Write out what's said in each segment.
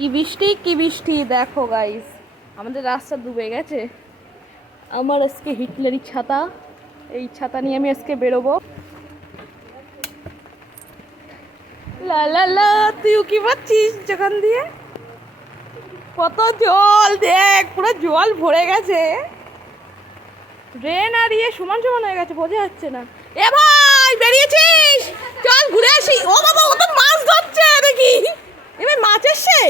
কি বৃষ্টি কি বৃষ্টি, দেখো গাইস আমাদের রাস্তা ডুবে গেছে। আমার আজকে হিটলারি ছাতা, এই ছাতা নিয়ে আমি আজকে বেরোবো। লা লা তুইও কি পাচ্ছিস যেখান দিয়ে? কত জল, দেখ, পুরো জল ভরে গেছে। ড্রেন আর ইয়ে সমান সমান হয়ে গেছে, বোঝা যাচ্ছে না। এ ভাই, বেরিয়েছিস? চল ঘুরে আসি। ও বাবা, ও তো মাছ ধরছে, দেখি। মাছ এসছে?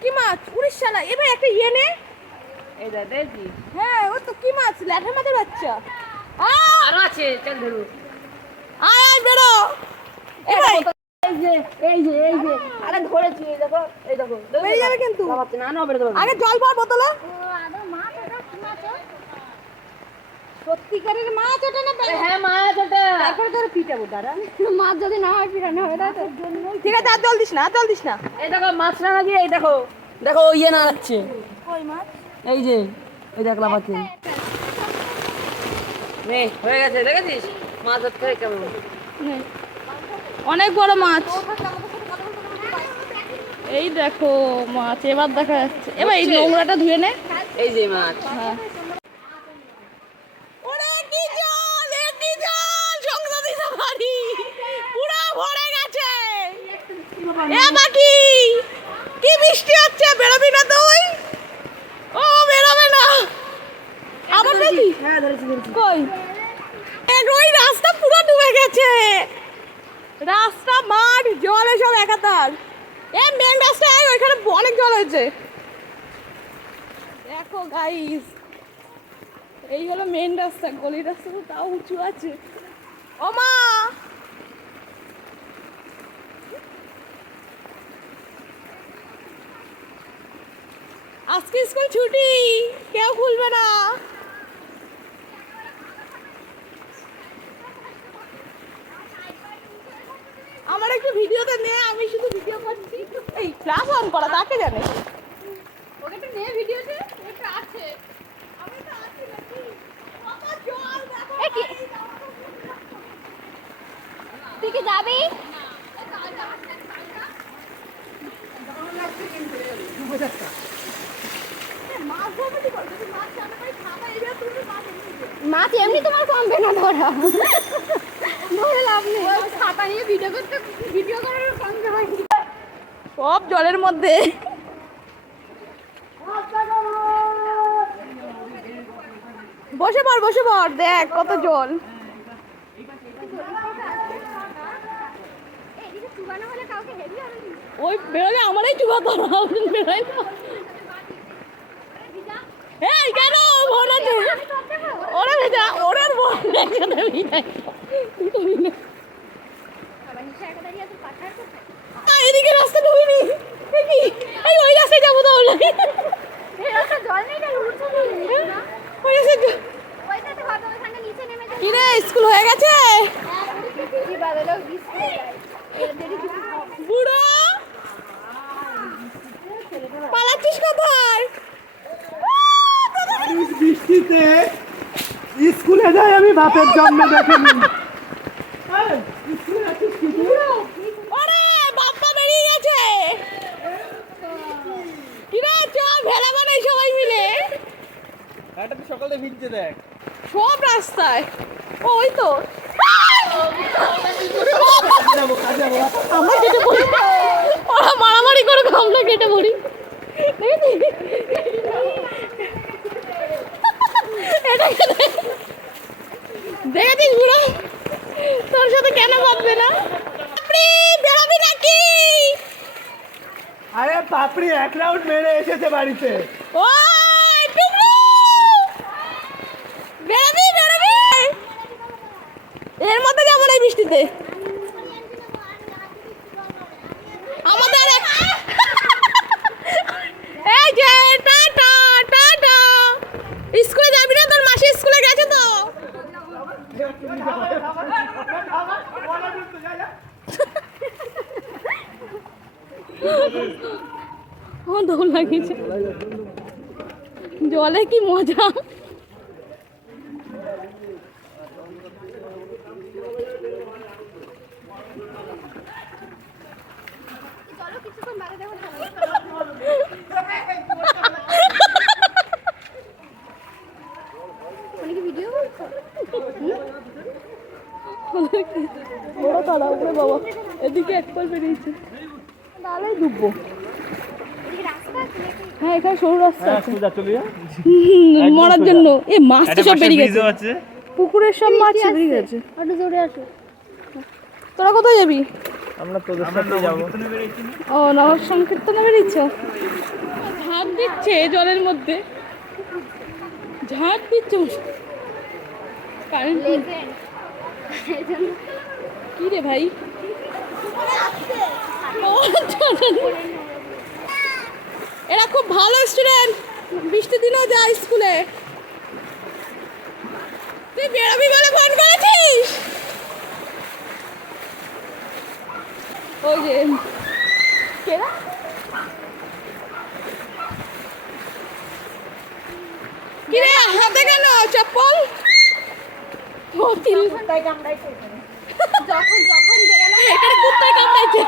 কি মাছ? উড়িষ্যা না এবার একটা ইয়ে নে। হ্যাঁ ও তো কি মাছ? ল্যাঠা মাছের বাচ্চা। আরও আছে চল ধরু। আয় আয় বেরো। এই যে এই যে এই যে। আরে ধরেছি দেখো এই দেখো। বেরিয়ে যাবে কিন্তু। না না বেরোতে পারবে আগে জল ভর বোতলে। সত্যিকারের মাছ ওটা না হ্যাঁ মাছ ওটা তারপরে ধরো পিটাবো দাঁড়া মাছ যদি না হয় ফিরানো হবে তাই তোর জন্য ঠিক আছে আর জল দিস না আর জল দিস না। এই দেখো মাছ না দিয়ে এই দেখো। দেখো ইয়ে না যাচ্ছে কই মাছ? এই যে এই দেখ লাফাচ্ছে নে হয়ে গেছে দেখেছিস? মাছ ধরতে হয় কেমন? অনেক বড় মাছ। এই দেখো মাছ এবার দেখা যাচ্ছে। এবার এই নোংরাটা ধুয়ে নে। এই যে মাছ। হ্যাঁ ওরে কি জল এ কি জল সংসদী সাফারি পুরো ভরে গেছে এ বাকি কি বৃষ্টি হচ্ছে বেরোবি না তুই ও বেরোবে না আবার দেখি হ্যাঁ ধরেছি ধরেছি কই? ওই রাস্তা ডুবে গেছে। রাস্তা, মাঠ একাতার মেন অনেক জল দেখো এই হলো মেন রাস্তা, গলির রাস্তা তো তাও উঁচু আছে। ও আজকে স্কুল ছুটি, কেউ খুলবে না আমার একটু ভিডিওতে নে আমি শুধু ভিডিও করছি। এই ক্লাস অন করা তাকে জানে। ওকে একটু নে ভিডিওতে আছে। আমি তো আছি নাকি? তুই কি যাবি? মাছ এমনি তোমার কমবে না ধরা। সব জলের মধ্যে। বসে পড় বসে পড়, দেখ কত জল। ওই বেরোলে আমারই চুবাতো না। বেরোয় কেন? ভেজা এদিকে রাস্তা ডুবিনি এই ওই রাস্তায় যাব তাহলে এই রাস্তা জল নেই কেন উঠছে না ওই রাস্তায় যা- ওইটাতে ভাবো ওখানে নিচে নেমে যাবে কি রে? স্কুল হয়ে গেছে পালাচ্ছিস কোথায় বৃষ্টিতে স্কুলে যাই আমি বাপের জন্ম দেখেনি। এই, স্কুলে যাচ্ছিস কি তুই? ওরে বাপ্পা বেরিয়ে গেছে। কি চল ভেড়া বানাই সবাই মিলে। এটা সকালে ভিজছে দেখ। সব রাস্তায়। ওই তো। আমরা কেটে পড়ি। ওরা মারামারি করে আমরা কেটে পড়ি? দেখ। বুড়ো? তোর সাথে কেন ভাববে না? বেরোবি নাকি? আরে পাপড়ি এক রাউন্ড মেরে এসেছে বাড়িতে। ও টুকরো! বেরোবি বেরোবি! এর মধ্যে যাব না বৃষ্টিতে। দৌড় লাগিয়েছে জলে কি মজা? ওরা তাড়া উপরে বাবা এদিকে একবার বেরিয়েছে। তাহলেই ডুববো। হ্যাঁ এখানে সরু রাস্তা আছে। মরার জন্য। এ মাছ তো সব বেরিয়ে গেছে। পুকুরের সব মাছ বেরিয়ে গেছে। একটু জোরে আসো। তোরা কোথায় যাবি? আমরা তোদের সাথে যাব। ও নগর সংকীর্তনে বেরিয়েছ? ঝাঁপ দিচ্ছে জলের মধ্যে। ঝাঁপ দিচ্ছে কারেন্ট কি রে ভাই? এরা খুব ভালো স্টুডেন্ট বৃষ্টির দিনেও যায় স্কুলে তুই বেরোবি বলে ফোন করেছিস? ওই যে চপ্পল? ও Kan kutai kamu aja.